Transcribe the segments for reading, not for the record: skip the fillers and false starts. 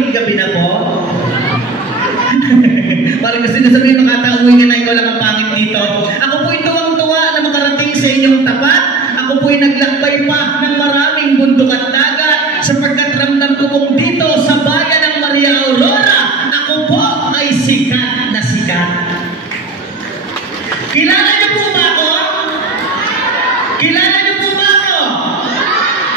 Bakit gabi na po? Parang gusto na sabihin, makatauwi ka na, ikaw lang ang pangit dito. Ako po'y tuwang-tuwa na makarating sa inyong tapat. Ako po'y naglakbay pa ng maraming bundok at dagat sapagkat ramdam ko pong dito sa bayan ng Maria Aurora. Ako po ay sikat na sikat. Kilala niyo po ba ako? Kilala niyo po ba ako?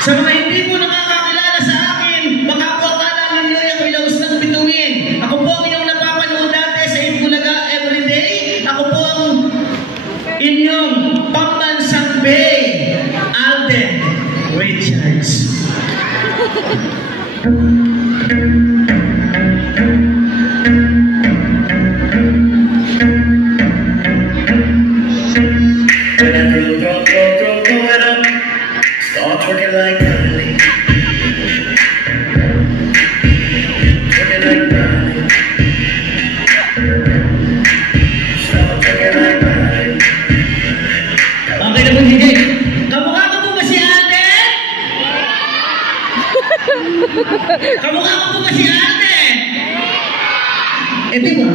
Sa mga hindi po nakakakilala sa akin, baka po akala ninyo yung ilaws ng bituin. Ako po ang inyong napapanood dati sa Itbulaga Everyday. Ako po ang inyong pambansang Bay, Alden Richards. Start twerking like Kylie. Twerking like Kylie. Start twerking like Kylie. Okay na po, DJ. Kamukha ko po ba si Alden? Kamukha ko po ba si Alden? Di ba?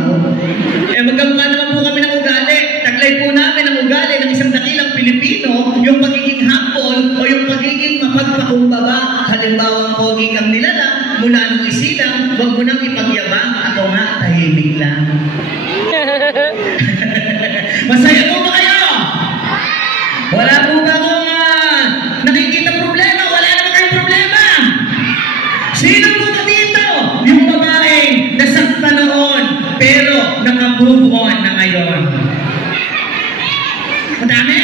Magkamukha naman po kami ng ugali. Taglay po namin ang ugali ng isang dakilang Pilipino, yung pagiging humble o yung pagiging mapagpakumbaba. Halimbawa, ang pogi kang nilala, mula nung isilang, huwag mo nang ipagyabang, ako nga, tahimik lang. Masaya po ba kayo? Wala po ba akong nakikita problema? Wala naman kayong problema. Sino po ba dito? Yung babaeng nasakta noon, pero nakabubuon na ngayon. Madami?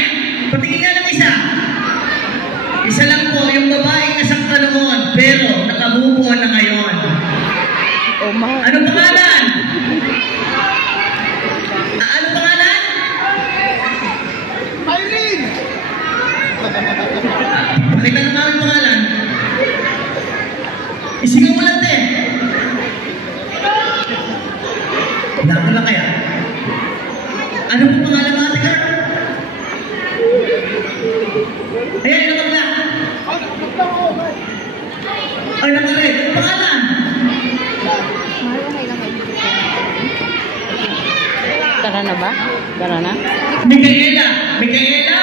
Patingin nga ng isa. Isa lang po, yung babaeng nasakta noon, pero nakabubuon na ngayon. Anong pangalan? Anong pangalan? Irene! Pakita naman ang pangalan. Isigaw mo lang, te. Wala mo lang kaya. Ano po pangalan mga ate Carl? Ayan, ito ka pala. Ay, nakared. Ano pangalan? Tara na ba? Tara na? Micaela. Micaela,